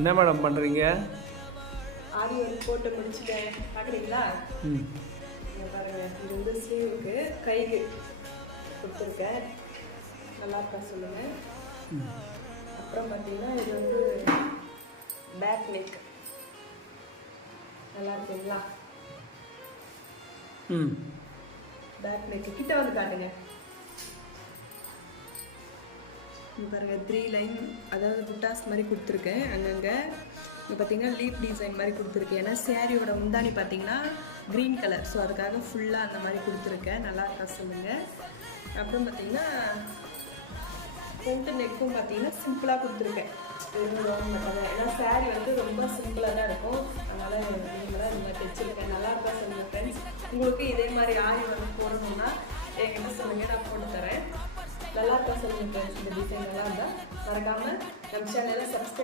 என்ன மேடம் பண்ணுறீங்க? ஆரி ஒர்க் போட்டு முடிச்சுட்டேன். பார்க்குறீங்களா? பாருங்க, இது வந்து ஸ்லீவுக்கு கைக்கு கொடுத்துருக்கேன். நல்லா இருக்கா சொல்லுங்கள். அப்புறம் பார்த்தீங்கன்னா இது வந்து பேக் நெக். நல்லா இருக்குங்களா? பேக் நெக் கிட்ட வந்து காட்டுங்க. பாருங்க 3 லைன், அதாவது புட்டாஸ் மாதிரி கொடுத்துருக்கேன். அங்கங்கே இப்போ பார்த்தீங்கன்னா லீப் டிசைன் மாதிரி கொடுத்துருக்கேன். ஏன்னா சேரீயோட முந்தானி பார்த்தீங்கன்னா க்ரீன் கலர், ஸோ அதுக்காக ஃபுல்லாக அந்த மாதிரி கொடுத்துருக்கேன். நல்லா இருக்கா சொல்லுங்கள். அப்புறம் பார்த்தீங்கன்னா ஃப்ரண்ட் நெக்கும் பார்த்தீங்கன்னா சிம்பிளாக கொடுத்துருக்கேன். ஏன்னா சேரீ வந்து ரொம்ப சிம்பிளாக தான் இருக்கும், அதனால் நீங்களாக இந்த மாதிரி தைச்சிருக்கேன். நல்லா இருக்கா சொல்லுங்கள் ஃப்ரெண்ட்ஸ். உங்களுக்கு இதே மாதிரி ஆரி ஒர்க் போடணும்னா என்கிட்ட சொல்லுங்கள், நான் போட்டு தரேன். நல்லா இருக்கா சொல்லுங்கள் ஃப்ரெண்ட்ஸ். இந்த டிசைன் நல்லா இருந்தால் மறக்காமல் நம்ம சேனலை சப்ஸ்கிரைப்